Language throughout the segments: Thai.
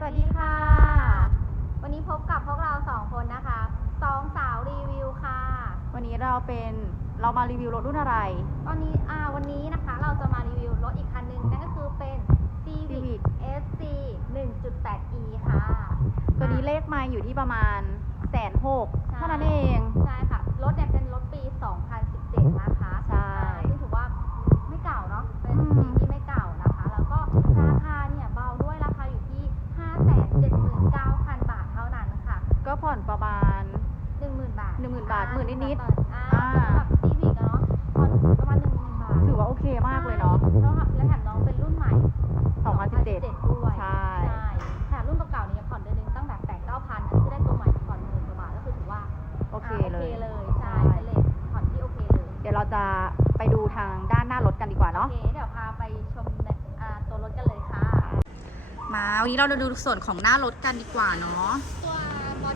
สวัสดีค่ะ วันนี้พบกับพวกเราสองคนนะคะสองสาวรีวิวค่ะ วันนี้เราเป็นเรามารีวิวรถรุ่นอะไร ตอนนี้อ่าวันนี้นะคะเราจะมารีวิวรถอีกคันหนึ่งนั่นก็คือเป็น Civic Civic SC 1.8e ค่ะตัวนี้เลขไมาอยู่ที่ประมาณแสนหกใช่เท่านั้นเอง ใช่ค่ะ รถเนี่ยเป็นรถปี ผ่อนประมาณ หนึ่งหมื่นบาท10,000บาทหมื่นนิดๆอ่าอ่าสำหรับซีวิกอะเนาะผ่อนประมาณหนึ่งหมื่นบาทถือว่าโอเคมากเลยเนาะ ใช่แล้วแล้วแถมน้องเป็นรุ่นใหม่2017 ด้วยใช่แถมรุ่นเก่าๆเนี่ยผ่อนเดือนหนึงตั้งแบบแปดเก้าพันอันนี้จะได้ตัวใหม่ผ่อนหมื่นกว่าบาทก็คือถือว่าโอเคอ่าเลยเลยใช่ใช่เป็นเลทผ่อนที่โอเคเลย เดี๋ยวเราจะไปดูทางด้านหน้ารถกันดีกว่าโอเนาะเค เดี๋ยวพาไปชมในอ่าตัวรถกันเลยค่ะ มาวันนี้เราจะดูส่วนของหน้ารถกันดีกว่าเนาะตัวบอ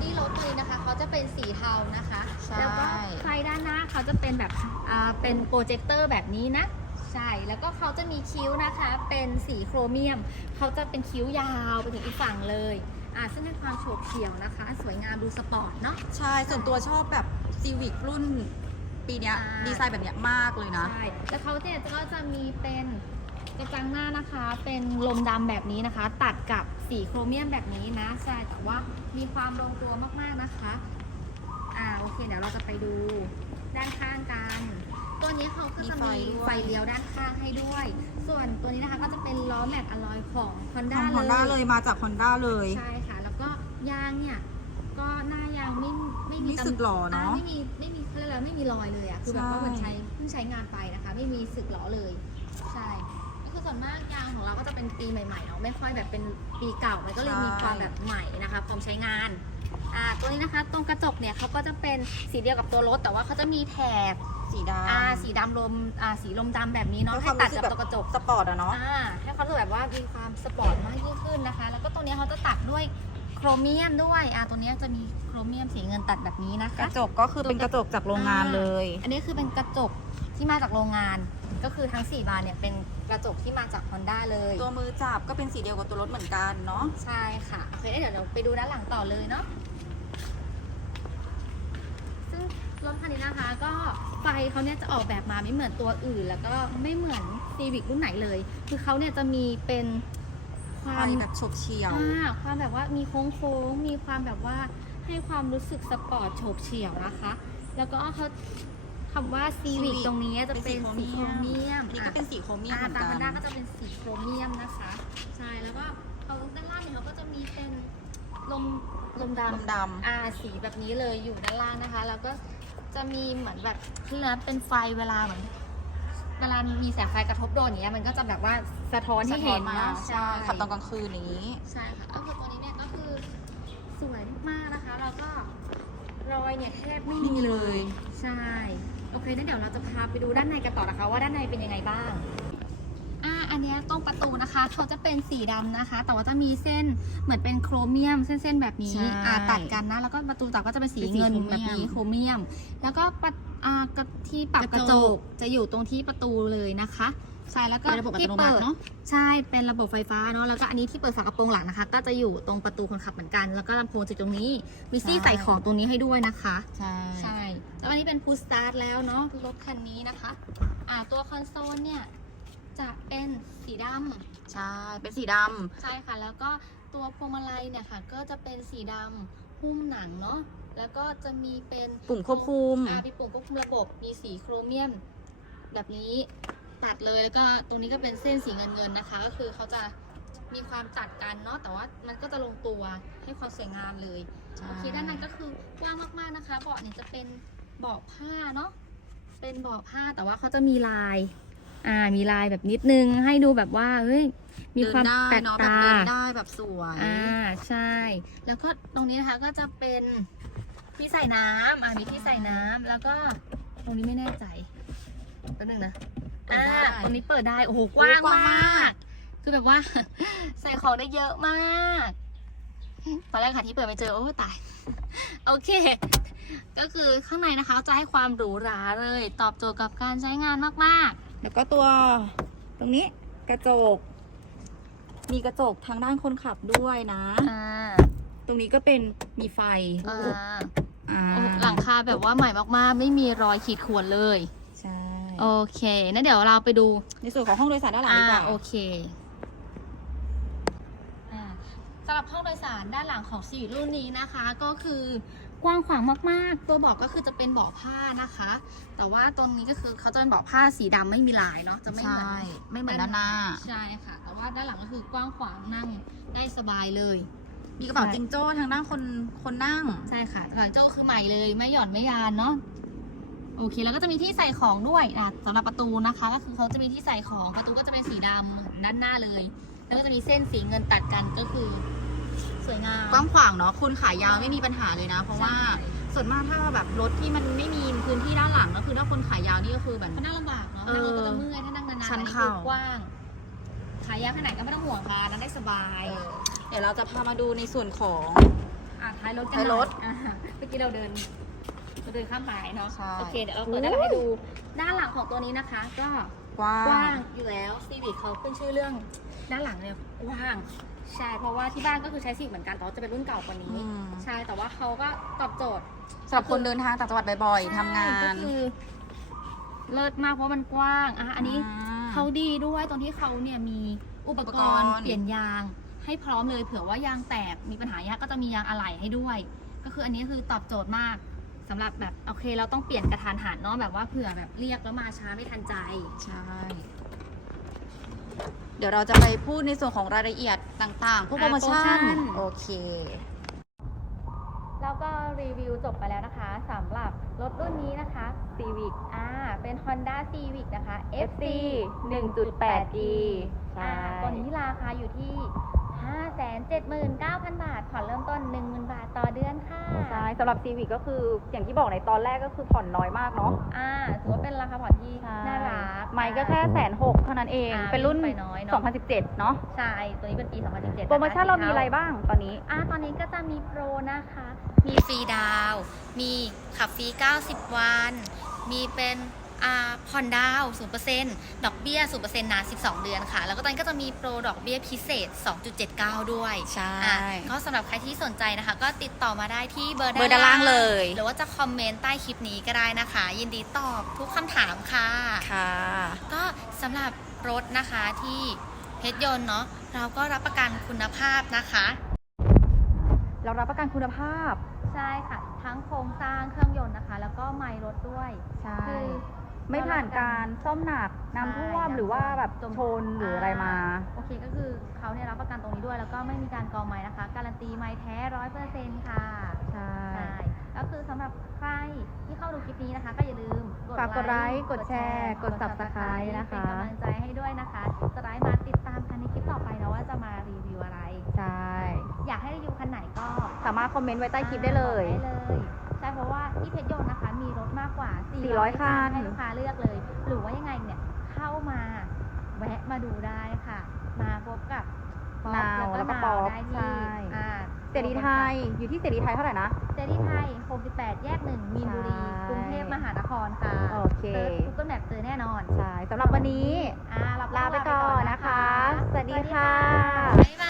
ดี้รถตัวนี้นะคะเขาจะเป็นสีเทานะคะ ใช่ แล้วก็ไฟด้านหน้าเขาจะเป็นแบบอ่าเป็นโปรเจคเตอร์แบบนี้นะ ใช่ แล้วก็เขาจะมีคิ้วนะคะ เป็นสีโครเมียม เขาจะเป็นคิ้วยาวไปถึงอีกฝั่งเลยอ่าซึ่งให้ความโฉบเฉี่ยวนะคะ สวยงามดูสปอร์ตเนาะ ใช่ ส่วนตัวชอบแบบซีวิกรุ่นปีเนี้ยอ่า ดีไซน์แบบเนี้ยมากเลยนะ ใช่ แล้วเขาเนี่ยก็จะมีเป็นกระจังหน้านะคะ เป็นลมดำแบบนี้นะคะ ตัดกับ สีโครเมียมแบบนี้นะ ใช่ แต่ว่ามีความลงตัวมากๆนะคะ อ่า โอเค เดี๋ยวเราจะไปดูด้านข้างกัน ตัวนี้เขาก็จะมีไฟมีด้วยไฟเลี้ยวด้านข้างให้ด้วย ส่วนตัวนี้นะคะก็จะเป็นล้อแม็กอะลอยของ Honda ของ Honda เลย มาจาก Honda เลย ใช่ค่ะ แล้วก็ยางเนี่ย ก็หน้ายางไม่ไม่มีไม่สึกหรอเนอะาไม่มีไม่มีเขาเรียกอะไรไม่มีรอยเลยอะคือแบบว่าใช่เหมือนใช้เพิ่งใช้งานไปนะคะ ไม่มีสึกหรอเลย ใช่ก็ คือส่วนมากยางของเราก็จะเป็นปีใหม่ๆเนาะไม่ค่อยแบบเป็นปีเก่ามันก็เลยมีความแบบใหม่นะคะพร้อมใช้งานอ่าตัวนี้นะคะตรงกระจกเนี่ยเขาก็จะเป็นสีเดียวกับตัวรถ แต่ว่าเขาจะมีแถบสีดำอ่าสีดำลมอ่าสีลมดำแบบนี้เนาะให้คให้วามตัดรู้สึกับกแบบตัวกระจกสปอร์ตอะเนาะอ่าให้ความรู้สึกแบบว่ามีความสปอร์ตมากยิ่งขึ้นนะคะ แล้วก็ตัวเนี้ยเขาจะตัดด้วยโครเมียมด้วยอ่าตัวเนี้ยจะมีโครเมียมสีเงินตัดแบบนี้นะกคะระจกก็คือเป็นกระจกจากโรงงานเลย อันนี้คือเป็นกระจกที่มาจากโรงงานก็คือทั้ง4บานเนี่ยเป็น กระจกที่มาจาก Honda เลยตัวมือจับก็เป็นสีเดียวกับตัวรถเหมือนกันเนาะใช่ค่ะโอเคเดี๋ยวเราไปดูด้านหลังต่อเลยเนาะซึ่งรถคันนี้นะคะก็ไฟเขาเนี่ยจะออกแบบมาไม่เหมือนตัวอื่น แล้วก็ไม่เหมือนซีวิกรุ่นไหนเลย คือเขาเนี่ยจะมีเป็นคไฟวามแบบฉบเฉี่ยวอ่าความแบบว่ามีโค้งโค้งๆมีความแบบว่าให้ความรู้สึกสปอร์ตโฉบเฉี่ยวนะคะ แล้วก็เขา คำว่าซีวิก Civic ตรงนี้จะเป็นเป็นสีสีโคโครรเมีเมียยมมนี่ก็เป็นสีโครเมียมเหมือนตากัมนด้าก็จะเป็นสีโครเมียมนะคะ ใช่ แล้วก็เขาด้านล่างเนี่ยเขาก็จะมีเป็นลมลมดำลมดำ อ่าสีแบบนี้เลยอยู่ด้านล่างนะคะ แล้วก็จะมีเหมือนแบบที่นะเป็นไฟเวลาเหมือนเวลามีแสงไฟกระทบโดนอย่างเงี้ยมันก็จะแบบว่าสะท้อนให้เห็นมาเนาะใช่ขับตอนกลางคืนอย่างนี้ ใช่ค่ะก็คือตัวนี้เนี่ยก็คือสวยมากนะคะ แล้วก็รอยเนี่ยแทบไม่ไม่มีเลย ใช่ โอเคงั้นเดี๋ยวเราจะพาไปดูด้านในกันต่อนะคะ ว่าด้านในเป็นยังไงบ้างอ่าอันเนี้ยตรงประตูนะคะเขาจะเป็นสีดำนะคะ แต่ว่าจะมีเส้นเหมือนเป็นโครเมียม เส้นๆแบบนี้ใช่อ่าตัดกันนะ แล้วก็ประตูตัดก็จะเป็นสีเป็นสีเงินโครเมียมแบบนี้โครเมียม แล้วก็ปะอ่ากระที่ปรับกระจกจะอยู่ตรงที่ประตูเลยนะคะ ใช่แล้วก็เป็นระบบอัตที่โนมัเปิติด เนาะ ใช่เป็นระบบไฟฟ้าเนาะแล้วก็อันนี้ที่เปิดฝากระโปรงหลังนะคะ ก็จะอยู่ตรงประตูคนขับเหมือนกัน แล้วก็ลำโพงจะอยู่ตรงนี้มีซี่ใช่ ใส่ของตรงนี้ให้ด้วยนะคะ ใช่ ใช่แล้วอันนี้เป็นพุ s สตาร์ทแล้วเนาะรถคันนี้นะคะ อ่าตัวคอนโซลเนี่ย จะเป็นสีดใช่ เป็นสีดำใช่ค่ะ แล้วก็ตัวพวงมาลัยเนี่ยค่ะ ก็จะเป็นสีดำหุ้มหนังเนาะแล้วก็จะมีเป็นำปุ่มควบคุม อ่ามีปุ่มควบคุมระบบมีสีโครเมียม แบบนี้ ตัดเลยแล้วก็ตรงนี้ก็เป็นเส้นสีเงินเงินๆนะคะ ก็คือเขาจะมีความตัดกันเนาะแต่ว่ามันก็จะลงตัวให้ความสวยงามเลยใช่โอเคด้านในก็คือกว้างมากๆนะคะ เบาะเนี่ยจะเป็นเบาะผ้าเนาะเป็นเบาะผ้าแต่ว่าเขาจะมีลายอ่ามีลายแบบนิดนึงให้ดูแบบว่าเฮ้ยมีความเดินแปลได้กเนาะแบบตาเดินได้แบบสวยอ่าใช่ แล้วก็ตรงนี้นะคะก็จะเป็นที่ใส่น้ำอ่ามีที่ใส่น้ำแล้วก็ตรงนี้ไม่แน่ใจแป๊บนึงนะ เปิดได้อ่าตรงนี้เปิดได้ โอ้โห กว้างโอ้กว้างมามากกคือแบบว่า ใส่ของได้เยอะมากตอนแรกค่ะที่เปิดไปเจอ โอ้ตาย โอเค ก็คือข้างในนะคะจะให้ความหรูหราเลย ตอบโจทย์กับการใช้งานมากแล้วก็ตัวตรงนี้กระจก มีกระจกทางด้านคนขับด้วยนะอ่าตรงนี้ก็เป็นมีไฟอ่าอ่าโอ้หลังคาแบบว่าใหม่มากๆ ไม่มีรอยขีดข่วนเลย ใช่ โอเคนั่นเดี๋ยวเราไปดูในส่วนของห้องโดยสารด้านหลังอ่าดีกว่า โอเคอ่าสำหรับห้องโดยสารด้านหลังของสีรุ่นนี้นะคะ ก็คือกว้างขวางมากๆ ตัวเบาะก็คือจะเป็นเบาะผ้านะคะ แต่ว่าตรงนี้ก็คือเขาจะเป็นเบาะผ้าสีดำไม่มีลายเนาะ จะไม่เหมือนใช่ไม่เหมือนด้านหน้า ใช่ค่ะ แต่ว่าด้านหลังก็คือกว้างขวางนั่งได้สบายเลย มีกระเป๋าจิงโจ้ทางด้านคนคนนั่ง ใช่ค่ะหลังเจ้าก็คือใหม่เลย ไม่หย่อนไม่ยานเนาะ โอเคแล้วก็จะมีที่ใส่ของด้วยนะสำหรับประตูนะคะ ก็คือเขาจะมีที่ใส่ของประตูก็จะเป็นสีดำด้านหน้าเลย แล้วก็จะมีเส้นสีเงินตัดกันก็คือ สวยงามกว้างขวางเนาะคนขายาวไม่มีปัญหาเลยนะ เพราะว่าใช่ส่วนมากถ้าแบบรถที่มันไม่มีพื้นที่ด้านหลังก็คือถ้าคนขายาวนี่ก็คือแบบมันนั่งลำบากเนาะเอนั่งอรถก็จะเมื่อยถ้านั่งนานๆชันอัเข่าคือกว้าง ขายาวแค่ไหนก็ไม่ต้องห่วงค่ะนั่งได้สบาย เดี๋ยวเราจะพามาดูในส่วนของอะท้ายรถกันท้ายรถหน่ออะเมื่อกี้เราเดิน เราเดินข้ามไปเนาะ ใช่โอเค เดี๋ยวเราเปิดด้านหลังให้ดู ด้านหลังของตัวนี้นะคะ ก็กว้ากว้าง งอยู่แล้วซีวิ c เขาขึ้นชื่อเรื่องด้านหลังเนี่ยกว้าง ใช่ เพราะว่าที่บ้านก็คือใช้ซีวิ c เหมือนกันแต่ว่าจะเป็นรุ่นเก่ากว่านี้ อืม ใช่ แต่ว่าเขาก็ตอบโจทย์ สำหรับคนเดินทางต่างจังหวัดบ่อยๆทำงาใช่นก็คือเลิศมากเพราะมันกว้างอะอันนี้อ่าเขาดีด้วยตรงที่เขาเนี่ยมีอุปกอุปกรรณ์ณ์ เปลี่ยนยาง ให้พร้อมเลยเผื่อว่ายางแตกมีปัญหายางก็จะมียางอะไหล่ให้ด้วย ก็คืออันนี้คือตอบโจทย์มาก สำหรับแบบโอเค เราต้องเปลี่ยนกระทานหันเนาะแบบว่าเผื่อแบบเรียกแล้วมาช้าไม่ทันใจ ใช่ เดี๋ยวเราจะไปพูดในส่วนของรายละเอียดต่างๆ พวกโปรโมชั่อ่าโปรโมชั่นนโอเค แล้วก็รีวิวจบไปแล้วนะคะสำหรับรถรุ่นนี้นะคะ Civic อ่าเป็น Honda Civic นะคะ FC 1.8G ใช่ อ่าตัวนี้ราคาอยู่ที่ 579,000 บาท ผ่อนเริ่มต้น 10,000 บาทต่อเดือนค่ะใช่สำหรับซีวิกก็คืออย่างที่บอกในตอนแรกก็คือผ่อนน้อยมากเนาะอ่าถือว่าเป็นราคาผ่อนที่น่ารักไม่ก็แค่แสนหกเท่านั้นเองอ่าเป็นรุ่นไปน้อยเนอะ2017 เนาะใช่ ตัวนี้เป็นปี 2017 โปรโมชั่นเรามีอะไรบ้างตอนนี้อ่าตอนนี้ก็จะมีโปรนะคะ มีฟรีดาวน์มีขับฟรี 90 วัน มีเป็นอ่า ผ่อนดาวน์0%ดอกเบี้ย0%นาน12เดือนค่ะ แล้วก็ตอนนี้ก็จะมีโปรดอกเบี้ยพิเศษ 2.79 ด้วยใช่อะก็สำหรับใครที่สนใจนะคะ ก็ติดต่อมาได้ที่เบอร์เบอร์ด้านล่างเลย หรือว่าจะคอมเมนต์ใต้คลิปนี้ก็ได้นะคะ ยินดีตอบทุกคำถามค่ะค่ะ ก็สำหรับรถนะคะที่เพชรยนต์เนาะเราก็รับประกันคุณภาพนะคะ เรารับประกันคุณภาพ ใช่ค่ะ ทั้งโครงสร้างเครื่องยนต์นะคะ แล้วก็ไมล์รถด้วย ใช่คือ ไม่ผ่านการซ่อมหนักน้ำท่วมใช่หรือว่าแบบจมชนหรืออะไรมา โอเคก็คือเขาเนี่ยรับประกันตรงนี้ด้วย แล้วก็ไม่มีการกองไม้นะคะ การันตีไม้แท้ร้อยเปอร์เซ็นต์ค่ะ ใช่ใช่ก็คือสำหรับใครที่เข้าดูคลิปนี้นะคะ ก็อย่าลืมฝากกดไลค์กดแชร์ กด Subscribe นะคะเป็นกำลังใจให้ด้วยนะคะจะได้มาติดตามกันในคลิปต่อไปนะว่าจะมารีวิวอะไร ใช่ อยากให้รีวิวคันไหนก็สามารถคอมเมนต์ไว้ใต้คลิปได้เลยได้เลยใช่เพราะว่าที่เพชรยนต์นะคะ มีรถมากกว่า 400คันให้ลูกค้าเลือกเลย หรือว่ายังไงเนี่ย เข้ามาแวะมาดูได้ค่ะ มาพบกับป๊อปนาวแล้วก็แล้วก็นาป๊วอปได้ใช่ ที่อ่าเสรีไทย อยู่ที่เสรีไทยเท่าไหร่นะ เสรีไทย 68 แยกหนึ่งมีนบุรี ใช่ กรุงเทพมหานครค่ะโอเค เซิร์ช Google Map เจอแน่นอนใช่ สำหรับวันนี้ อ่าเราก็ลาไปก่อนนะคะ สวัสดีค่ะ บ๊ายบา